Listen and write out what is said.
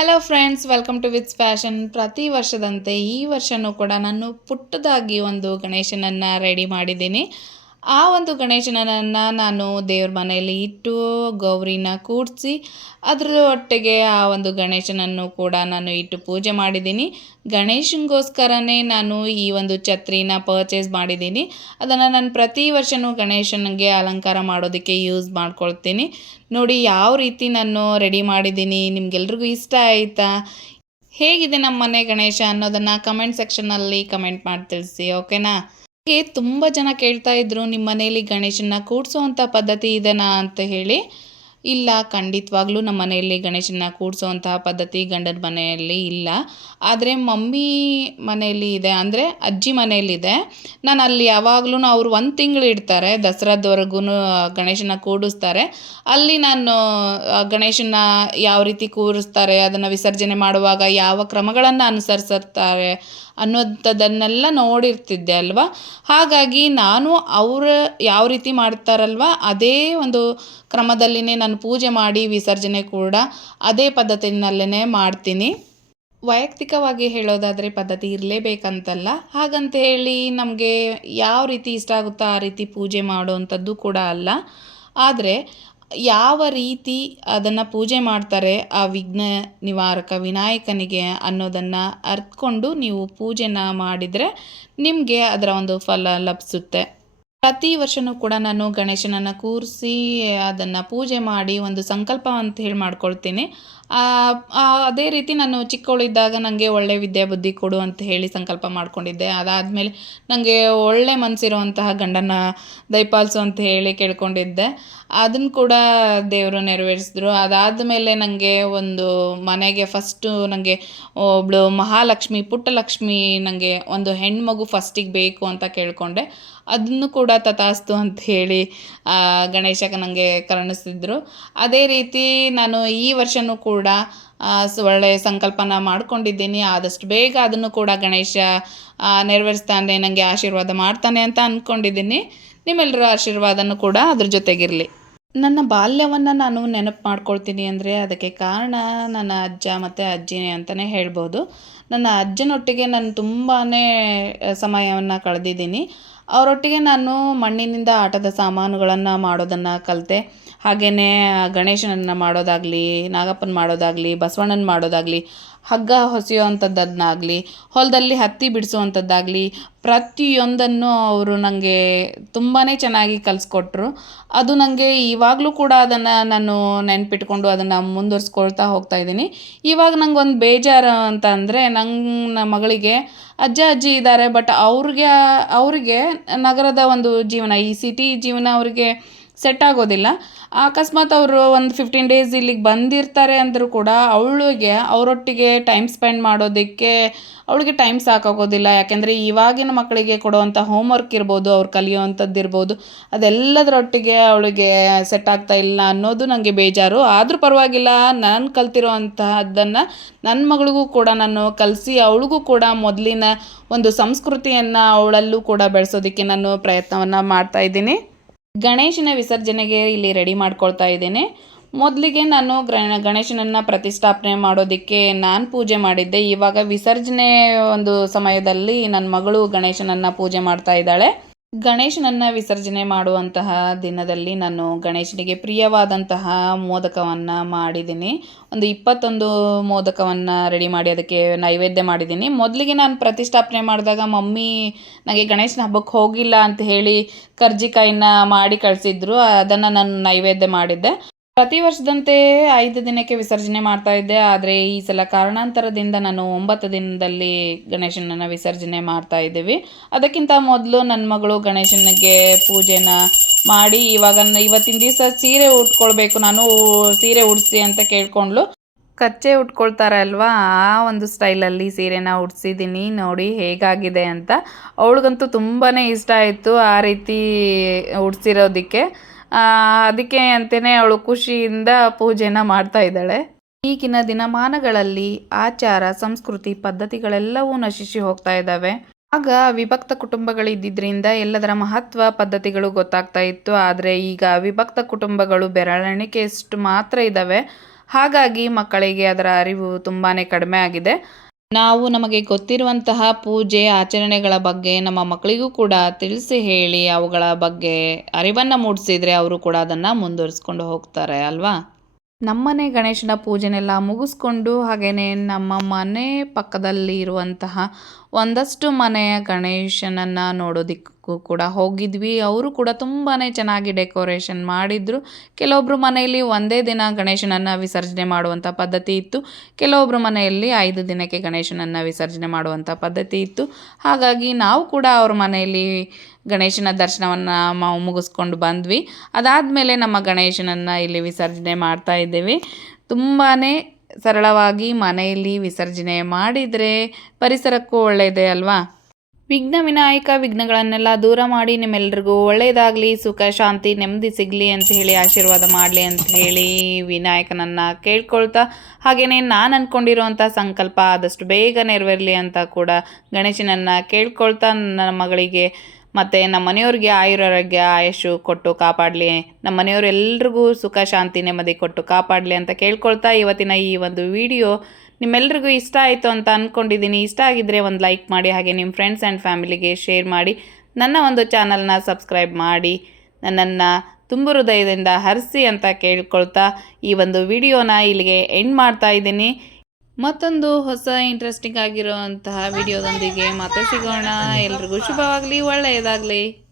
Hello friends welcome to withs fashion ಪ್ರತಿ ವರ್ಷದಂತೆ ಈ ವರ್ಷವೂ ಕೂಡ ನಾನು ಪುಟ್ಟದಾಗಿ ಒಂದು ಗಣೇಶನನ್ನು ರೆಡಿ ಮಾಡಿದ್ದೀನಿ. ಆ ಒಂದು ಗಣೇಶನನ್ನು ನಾನು ದೇವ್ರ ಮನೆಯಲ್ಲಿ ಇಟ್ಟು ಗೌರಿನ ಕೂಡಿಸಿ ಅದರ ಒಟ್ಟಿಗೆ ಆ ಒಂದು ಗಣೇಶನನ್ನು ಕೂಡ ನಾನು ಇಟ್ಟು ಪೂಜೆ ಮಾಡಿದ್ದೀನಿ. ಗಣೇಶನಿಗೋಸ್ಕರನೇ ನಾನು ಈ ಒಂದು ಛತ್ರಿನ ಪರ್ಚೇಸ್ ಮಾಡಿದ್ದೀನಿ. ಅದನ್ನು ನಾನು ಪ್ರತಿ ವರ್ಷವೂ ಗಣೇಶನಿಗೆ ಅಲಂಕಾರ ಮಾಡೋದಕ್ಕೆ ಯೂಸ್ ಮಾಡ್ಕೊಳ್ತೀನಿ. ನೋಡಿ ಯಾವ ರೀತಿ ನಾನು ರೆಡಿ ಮಾಡಿದ್ದೀನಿ, ನಿಮಗೆಲ್ರಿಗೂ ಇಷ್ಟ ಆಯಿತಾ? ಹೇಗಿದೆ ನಮ್ಮ ಮನೆ ಗಣೇಶ ಅನ್ನೋದನ್ನು ಕಮೆಂಟ್ ಸೆಕ್ಷನಲ್ಲಿ ಕಮೆಂಟ್ ಮಾಡಿ ತಿಳಿಸಿ ಓಕೆನಾ ಹಾಗೆ ತುಂಬ ಜನ ಕೇಳ್ತಾ ಇದ್ರು ನಿಮ್ಮ ಮನೆಯಲ್ಲಿ ಗಣೇಶನ ಕೂರಿಸುವಂಥ ಪದ್ಧತಿ ಇದೆಯಾ ಅಂತ ಹೇಳಿ. ಇಲ್ಲ, ಖಂಡಿತವಾಗ್ಲೂ ನಮ್ಮ ಮನೆಯಲ್ಲಿ ಗಣೇಶನ ಕೂಡಿಸುವಂತಹ ಪದ್ಧತಿ ಗಂಡನ ಮನೆಯಲ್ಲಿ ಇಲ್ಲ. ಆದರೆ ಮಮ್ಮಿ ಮನೆಯಲ್ಲಿ ಇದೆ, ಅಂದರೆ ಅಜ್ಜಿ ಮನೆಯಲ್ಲಿದೆ ನಾನು ಅಲ್ಲಿ ಯಾವಾಗಲೂ ಅವ್ರು ಒಂದು ತಿಂಗಳು ಇಡ್ತಾರೆ ದಸರಾದವರೆಗೂ ಗಣೇಶನ ಕೂಡಿಸ್ತಾರೆ. ಅಲ್ಲಿ ನಾನು ಗಣೇಶನ ಯಾವ ರೀತಿ ಕೂರಿಸ್ತಾರೆ, ಅದನ್ನು ವಿಸರ್ಜನೆ ಮಾಡುವಾಗ ಯಾವ ಕ್ರಮಗಳನ್ನು ಅನುಸರಿಸುತ್ತಾರೆ ಅನ್ನೋಂಥದ್ದನ್ನೆಲ್ಲ ನೋಡಿರ್ತಿದ್ದೆ ಅಲ್ವಾ? ಹಾಗಾಗಿ ನಾನು ಅವರ ಯಾವ ರೀತಿ ಮಾಡ್ತಾರಲ್ವ, ಅದೇ ಒಂದು ಕ್ರಮದಲ್ಲಿನೇ ನಾನು ಪೂಜೆ ಮಾಡಿ ವಿಸರ್ಜನೆ ಕೂಡ ಅದೇ ಪದ್ಧತಿನಲ್ಲೇ ಮಾಡ್ತೀನಿ. ವೈಯಕ್ತಿಕವಾಗಿ ಹೇಳೋದಾದರೆ ಪದ್ಧತಿ ಇರಲೇಬೇಕಂತಲ್ಲ. ಹಾಗಂತ ಹೇಳಿ ನಮಗೆ ಯಾವ ರೀತಿ ಇಷ್ಟ ಆಗುತ್ತೋ ಆ ರೀತಿ ಪೂಜೆ ಮಾಡುವಂಥದ್ದು ಕೂಡ ಅಲ್ಲ. ಆದರೆ ಯಾವ ರೀತಿ ಅದನ್ನು ಪೂಜೆ ಮಾಡ್ತಾರೆ ಆ ವಿಘ್ನ ನಿವಾರಕ ವಿನಾಯಕನಿಗೆ ಅನ್ನೋದನ್ನು ಅರ್ಥಕೊಂಡು ನೀವು ಪೂಜೆನ ಮಾಡಿದರೆ ನಿಮಗೆ ಅದರ ಒಂದು ಫಲ ಲಭಿಸುತ್ತೆ. ಪ್ರತಿ ವರ್ಷವೂ ಕೂಡ ನಾನು ಗಣೇಶನನ್ನು ಕೂರಿಸಿ, ಅದನ್ನು ಪೂಜೆ ಮಾಡಿ ಒಂದು ಸಂಕಲ್ಪ ಅಂತ ಹೇಳಿ ಮಾಡ್ಕೊಳ್ತೀನಿ. ಅದೇ ರೀತಿ ನಾನು ಚಿಕ್ಕವಳಿದ್ದಾಗ ನನಗೆ ಒಳ್ಳೆ ವಿದ್ಯೆ ಬುದ್ಧಿ ಕೊಡು ಅಂತ ಹೇಳಿ ಸಂಕಲ್ಪ ಮಾಡ್ಕೊಂಡಿದ್ದೆ. ಅದಾದಮೇಲೆ ನನಗೆ ಒಳ್ಳೆ ಮನಸ್ಸಿರುವಂತಹ ಗಂಡನ ದಯಪಾಲಿಸು ಅಂತ ಹೇಳಿ ಕೇಳ್ಕೊಂಡಿದ್ದೆ. ಅದನ್ನು ಕೂಡ ದೇವರು ನೆರವೇರಿಸಿದ್ರು. ಅದಾದ ಮೇಲೆ ನನಗೆ ಒಂದು ಮನೆಗೆ ಫಸ್ಟು ನನಗೆ ಒಬ್ಬಳು ಮಹಾಲಕ್ಷ್ಮಿ, ಪುಟ್ಟಲಕ್ಷ್ಮಿ ನನಗೆ ಒಂದು ಹೆಣ್ಮಗು ಫಸ್ಟಿಗೆ ಬೇಕು ಅಂತ ಕೇಳಿಕೊಂಡೆ. ಅದನ್ನು ಕೂಡ ತಥಾಸ್ತು ಅಂತ ಹೇಳಿ ಗಣೇಶಕ ನನಗೆ ಕರುಣಿಸಿದ್ರು. ಅದೇ ರೀತಿ ನಾನು ಈ ವರ್ಷವೂ ಕೂಡ ಒಳ್ಳೆಯ ಸಂಕಲ್ಪನ ಮಾಡ್ಕೊಂಡಿದ್ದೀನಿ. ಆದಷ್ಟು ಬೇಗ ಅದನ್ನು ಕೂಡ ಗಣೇಶ ನೆರವೇರಿಸ್ತಾನೆ ನನಗೆ ಆಶೀರ್ವಾದ ಮಾಡ್ತಾನೆ ಅಂತ ಅಂದ್ಕೊಂಡಿದ್ದೀನಿ ನಿಮ್ಮೆಲ್ಲರ ಆಶೀರ್ವಾದನೂ ಕೂಡ ಅದ್ರ ಜೊತೆಗಿರಲಿ. ನನ್ನ ಬಾಲ್ಯವನ್ನು ನಾನು ನೆನಪು ಮಾಡ್ಕೊಳ್ತೀನಿ ಅಂದರೆ ಅದಕ್ಕೆ ಕಾರಣ ನನ್ನ ಅಜ್ಜ ಮತ್ತು ಅಜ್ಜಿನೇ ಅಂತಲೇ ಹೇಳ್ಬೋದು. ನನ್ನ ಅಜ್ಜನೊಟ್ಟಿಗೆ ನಾನು ತುಂಬಾ ಸಮಯವನ್ನು ಕಳೆದಿದ್ದೀನಿ. ಅವರೊಟ್ಟಿಗೆ ನಾನು ಮಣ್ಣಿನಿಂದ ಆಟದ ಸಾಮಾನುಗಳನ್ನು ಮಾಡೋದನ್ನು ಕಲಿತೆ. ಹಾಗೆಯೇ ಗಣೇಶನನ್ನು ಮಾಡೋದಾಗಲಿ, ನಾಗಪ್ಪನ ಮಾಡೋದಾಗಲಿ, ಬಸವಣ್ಣನ ಮಾಡೋದಾಗಲಿ ಹಗ್ಗ ಹೊಸಿಯುವಂಥದ್ದನ್ನಾಗಲಿ, ಹೊಲದಲ್ಲಿ ಹತ್ತಿ ಬಿಡಿಸುವಂಥದ್ದಾಗಲಿ, ಪ್ರತಿಯೊಂದನ್ನು ಅವರು ನನಗೆ ತುಂಬಾ ಚೆನ್ನಾಗಿ ಕಲಿಸ್ಕೊಟ್ರು. ಅದು ನನಗೆ ಇವಾಗಲೂ ಕೂಡ ಅದನ್ನು ನಾನು ನೆನ್ಪಿಟ್ಕೊಂಡು ಅದನ್ನು ಮುಂದುವರ್ಸ್ಕೊಳ್ತಾ ಹೋಗ್ತಾ ಇದ್ದೀನಿ. ಇವಾಗ ನನಗೊಂದು ಬೇಜಾರು ಅಂತ ಅಂದರೆ ನನ್ನ ಮಗಳಿಗೆ ಅಜ್ಜ ಅಜ್ಜಿ ಇದ್ದಾರೆ, ಬಟ್ ಅವ್ರಿಗೆ, ಅವರಿಗೆ ನಗರದ ಒಂದು ಜೀವನ, ಈ ಸಿಟಿ ಜೀವನ ಅವ್ರಿಗೆ ಸೆಟ್ ಆಗೋದಿಲ್ಲ. ಅಕಸ್ಮಾತ್ ಅವರು ಒಂದು ಫಿಫ್ಟೀನ್ ಡೇಸ್ ಇಲ್ಲಿಗೆ ಬಂದಿರ್ತಾರೆ ಅಂದರೂ ಕೂಡ ಅವಳಿಗೆ, ಅವರೊಟ್ಟಿಗೆ ಟೈಮ್ ಸ್ಪೆಂಡ್ ಮಾಡೋದಕ್ಕೆ ಅವಳಿಗೆ ಟೈಮ್ ಸಾಕಾಗೋದಿಲ್ಲ. ಯಾಕೆಂದರೆ ಇವಾಗಿನ ಮಕ್ಕಳಿಗೆ ಕೊಡುವಂಥ ಹೋಮ್ವರ್ಕ್ ಇರ್ಬೋದು, ಅವ್ರು ಕಲಿಯುವಂಥದ್ದು ಇರ್ಬೋದು ಅದೆಲ್ಲದರೊಟ್ಟಿಗೆ ಅವಳಿಗೆ ಸೆಟ್ ಆಗ್ತಾ ಇಲ್ಲ ಅನ್ನೋದು ನನಗೆ ಬೇಜಾರು. ಆದರೂ ಪರವಾಗಿಲ್ಲ, ನಾನು ಕಲ್ತಿರೋ ಅಂತಹದ್ದನ್ನು ನನ್ನ ಮಗಳಿಗೂ ಕೂಡ ನಾನು ಕಲಿಸಿ ಅವಳಿಗೂ ಕೂಡ ಮೊದಲಿನ ಒಂದು ಸಂಸ್ಕೃತಿಯನ್ನು ಅವಳಲ್ಲೂ ಕೂಡ ಬೆಳೆಸೋದಕ್ಕೆ ನಾನು ಪ್ರಯತ್ನವನ್ನು ಮಾಡ್ತಾ ಇದ್ದೀನಿ. ಗಣೇಶನ ವಿಸರ್ಜನೆಗೆ ಇಲ್ಲಿ ರೆಡಿ ಮಾಡ್ಕೊಳ್ತಾ ಇದ್ದೇನೆ. ಮೊದಲಿಗೆ ನಾನು ಗಣೇಶನನ್ನು ಪ್ರತಿಷ್ಠಾಪನೆ ಮಾಡೋದಕ್ಕೆ ನಾನು ಪೂಜೆ ಮಾಡಿದ್ದೆ. ಇವಾಗ ವಿಸರ್ಜನೆ ಒಂದು ಸಮಯದಲ್ಲಿ ನನ್ನ ಮಗಳು ಗಣೇಶನನ್ನು ಪೂಜೆ ಮಾಡ್ತಾ ಇದ್ದಾಳೆ. ಗಣೇಶನನ್ನು ವಿಸರ್ಜನೆ ಮಾಡುವಂತಹ ದಿನದಲ್ಲಿ ನಾನು ಗಣೇಶನಿಗೆ ಪ್ರಿಯವಾದಂತಹ ಮೋದಕವನ್ನು ಮಾಡಿದ್ದೀನಿ. ಒಂದು ಇಪ್ಪತ್ತೊಂದು ಮೋದಕವನ್ನು ರೆಡಿ ಮಾಡಿ ಅದಕ್ಕೆ ನೈವೇದ್ಯ ಮಾಡಿದ್ದೀನಿ. ಮೊದಲಿಗೆ ನಾನು ಪ್ರತಿಷ್ಠಾಪನೆ ಮಾಡಿದಾಗ ಮಮ್ಮಿ ನನಗೆ ಗಣೇಶನ ಹಬ್ಬಕ್ಕೆ ಹೋಗಿಲ್ಲ ಅಂತ ಹೇಳಿ ಕರ್ಜಿಕಾಯಿನ ಮಾಡಿ ಕಳಿಸಿದ್ರು. ಅದನ್ನು ನಾನು ನೈವೇದ್ಯ ಮಾಡಿದ್ದೆ. ಪ್ರತಿ ವರ್ಷದಂತೆ ಐದು ದಿನಕ್ಕೆ ವಿಸರ್ಜನೆ ಮಾಡ್ತಾ ಇದ್ದೆ, ಆದರೆ ಈ ಸಲ ಕಾರಣಾಂತರದಿಂದ ನಾನು ಒಂಬತ್ತು ದಿನದಲ್ಲಿ ಗಣೇಶನನ್ನು ವಿಸರ್ಜನೆ ಮಾಡ್ತಾ ಇದ್ದೀವಿ. ಅದಕ್ಕಿಂತ ಮೊದಲು ನನ್ನ ಮಗಳು ಗಣೇಶನಿಗೆ ಪೂಜೆನ ಮಾಡಿ ಇವಾಗ ಇವತ್ತಿನ ದಿವಸ ಸೀರೆ ಉಟ್ಕೊಳ್ಬೇಕು, ನಾನು ಸೀರೆ ಉಡಿಸಿ ಅಂತ ಕೇಳ್ಕೊಂಡ್ಲು ಕಚ್ಚೆ ಉಟ್ಕೊಳ್ತಾರೆ ಅಲ್ವಾ, ಆ ಒಂದು ಸ್ಟೈಲಲ್ಲಿ ಸೀರೆನ ಉಡ್ಸಿದ್ದೀನಿ ನೋಡಿ ಹೇಗಾಗಿದೆ ಅಂತ. ಅವಳಿಗಂತೂ ತುಂಬಾ ಇಷ್ಟ ಆಯಿತು ಆ ರೀತಿ ಉಡ್ಸಿರೋದಕ್ಕೆ. ಅದಕ್ಕೆ ಅಂತಲೇ ಅವಳು ಖುಷಿಯಿಂದ ಪೂಜೆನ ಮಾಡ್ತಾ ಇದ್ದಾಳೆ. ಈಗಿನ ದಿನಮಾನಗಳಲ್ಲಿ ಆಚಾರ, ಸಂಸ್ಕೃತಿ ಪದ್ಧತಿಗಳೆಲ್ಲವೂ ನಶಿಸಿ ಹೋಗ್ತಾ ಇದ್ದಾವೆ. ಆಗ ವಿಭಕ್ತ ಕುಟುಂಬಗಳು ಇದ್ದಿದ್ದರಿಂದ ಎಲ್ಲದರ ಮಹತ್ವ ಪದ್ಧತಿಗಳು ಗೊತ್ತಾಗ್ತಾ ಇತ್ತು. ಆದರೆ ಈಗ ವಿಭಕ್ತ ಕುಟುಂಬಗಳು ಬೆರಳೆಣಿಕೆಯಷ್ಟು ಮಾತ್ರ ಇದ್ದಾವೆ. ಹಾಗಾಗಿ ಮಕ್ಕಳಿಗೆ ಅದರ ಅರಿವು ತುಂಬಾ ಕಡಿಮೆ ಆಗಿದೆ. ನಾವು ನಮಗೆ ಗೊತ್ತಿರುವಂತಹ ಪೂಜೆ ಆಚರಣೆಗಳ ಬಗ್ಗೆ ನಮ್ಮ ಮಕ್ಕಳಿಗೂ ಕೂಡ ತಿಳಿಸಿ ಹೇಳಿ, ಅವುಗಳ ಬಗ್ಗೆ ಅರಿವನ್ನು ಮೂಡಿಸಿದರೆ ಅವರು ಕೂಡ ಅದನ್ನು ಮುಂದುವರಿಸ್ಕೊಂಡು ಹೋಗ್ತಾರೆ, ಅಲ್ವಾ? ನಮ್ಮನೆ ಗಣೇಶನ ಪೂಜೆನೆಲ್ಲ ಮುಗಿಸ್ಕೊಂಡು ಹಾಗೆಯೇ ನಮ್ಮ ಮನೆ ಪಕ್ಕದಲ್ಲಿ ಇರುವಂತಹ ಒಂದಷ್ಟು ಮನೆಯ ಗಣೇಶನನ್ನು ನೋಡೋದಕ್ಕೂ ಕೂಡ ಹೋಗಿದ್ವಿ. ಅವರು ಕೂಡ ತುಂಬಾ ಚೆನ್ನಾಗಿ ಡೆಕೋರೇಷನ್ ಮಾಡಿದರು. ಕೆಲವೊಬ್ಬರು ಮನೆಯಲ್ಲಿ ಒಂದೇ ದಿನ ಗಣೇಶನನ್ನು ವಿಸರ್ಜನೆ ಮಾಡುವಂಥ ಪದ್ಧತಿ ಇತ್ತು. ಕೆಲವೊಬ್ಬರು ಮನೆಯಲ್ಲಿ ಐದು ದಿನಕ್ಕೆ ಗಣೇಶನನ್ನು ವಿಸರ್ಜನೆ ಮಾಡುವಂಥ ಪದ್ಧತಿ ಇತ್ತು. ಹಾಗಾಗಿ ನಾವು ಕೂಡ ಅವ್ರ ಮನೆಯಲ್ಲಿ ಗಣೇಶನ ದರ್ಶನವನ್ನು ನಾವು ಮುಗಿಸ್ಕೊಂಡು ಬಂದ್ವಿ. ಅದಾದಮೇಲೆ ನಮ್ಮ ಗಣೇಶನನ್ನು ಇಲ್ಲಿ ವಿಸರ್ಜನೆ ಮಾಡ್ತಾ ಇದ್ದೇವೆ. ತುಂಬಾ ಸರಳವಾಗಿ ಮನೆಯಲ್ಲಿ ವಿಸರ್ಜನೆ ಮಾಡಿದರೆ ಪರಿಸರಕ್ಕೂ ಒಳ್ಳೆಯದೇ ಅಲ್ವಾ? ವಿಘ್ನ ವಿನಾಯಕ ವಿಘ್ನಗಳನ್ನೆಲ್ಲ ದೂರ ಮಾಡಿ ನಿಮ್ಮೆಲ್ಲರಿಗೂ ಒಳ್ಳೆಯದಾಗಲಿ ಸುಖ, ಶಾಂತಿ, ನೆಮ್ಮದಿ ಸಿಗಲಿ ಅಂತ ಹೇಳಿ, ಆಶೀರ್ವಾದ ಮಾಡಲಿ ಅಂತ ಹೇಳಿ ವಿನಾಯಕನನ್ನು ಕೇಳ್ಕೊಳ್ತಾ ಹಾಗೆಯೇ ನಾನು ಅಂದ್ಕೊಂಡಿರೋವಂಥ ಸಂಕಲ್ಪ ಆದಷ್ಟು ಬೇಗ ನೆರವೇರಲಿ ಅಂತ ಕೂಡ ಗಣೇಶನನ್ನು ಕೇಳ್ಕೊಳ್ತಾ ನನ್ನ ಮಗಳಿಗೆ ಮತ್ತು ನಮ್ಮ ಮನೆಯವ್ರಿಗೆ ಆಯುರಾರೋಗ್ಯ ಆಯುಷು ಕೊಟ್ಟು ಕಾಪಾಡಲಿ. ನಮ್ಮ ಮನೆಯವರೆಲ್ರಿಗೂ ಸುಖ, ಶಾಂತಿ, ನೆಮ್ಮದಿ ಕೊಟ್ಟು ಕಾಪಾಡಲಿ ಅಂತ ಕೇಳ್ಕೊಳ್ತಾ ಇವತ್ತಿನ ಈ ಒಂದು ವಿಡಿಯೋ ನಿಮ್ಮೆಲ್ರಿಗೂ ಇಷ್ಟ ಆಯಿತು ಅಂತ ಅಂದ್ಕೊಂಡಿದ್ದೀನಿ ಇಷ್ಟ ಆಗಿದ್ದರೆ ಒಂದು ಲೈಕ್ ಮಾಡಿ, ಹಾಗೆ ನಿಮ್ಮ ಫ್ರೆಂಡ್ಸ್ ಆ್ಯಂಡ್ ಫ್ಯಾಮಿಲಿಗೆ ಶೇರ್ ಮಾಡಿ, ನನ್ನ ಒಂದು ಚಾನಲ್ನ ಸಬ್ಸ್ಕ್ರೈಬ್ ಮಾಡಿ, ನನ್ನನ್ನು ತುಂಬ ಹೃದಯದಿಂದ ಹರಿಸಿ ಅಂತ ಕೇಳ್ಕೊಳ್ತಾ ಈ ಒಂದು ವಿಡಿಯೋನ ಇಲ್ಲಿಗೆ ಎಂಡ್ ಮಾಡ್ತಾ ಇದ್ದೀನಿ. ಮತ್ತೊಂದು ಹೊಸ ಇಂಟ್ರೆಸ್ಟಿಂಗ್ ಆಗಿರುವಂತಹ ವಿಡಿಯೋದೊಂದಿಗೆ ಮತ್ತೆ ಸಿಗೋಣ. ಎಲ್ರಿಗೂ ಶುಭವಾಗಲಿ ಒಳ್ಳೆಯದಾಗಲಿ.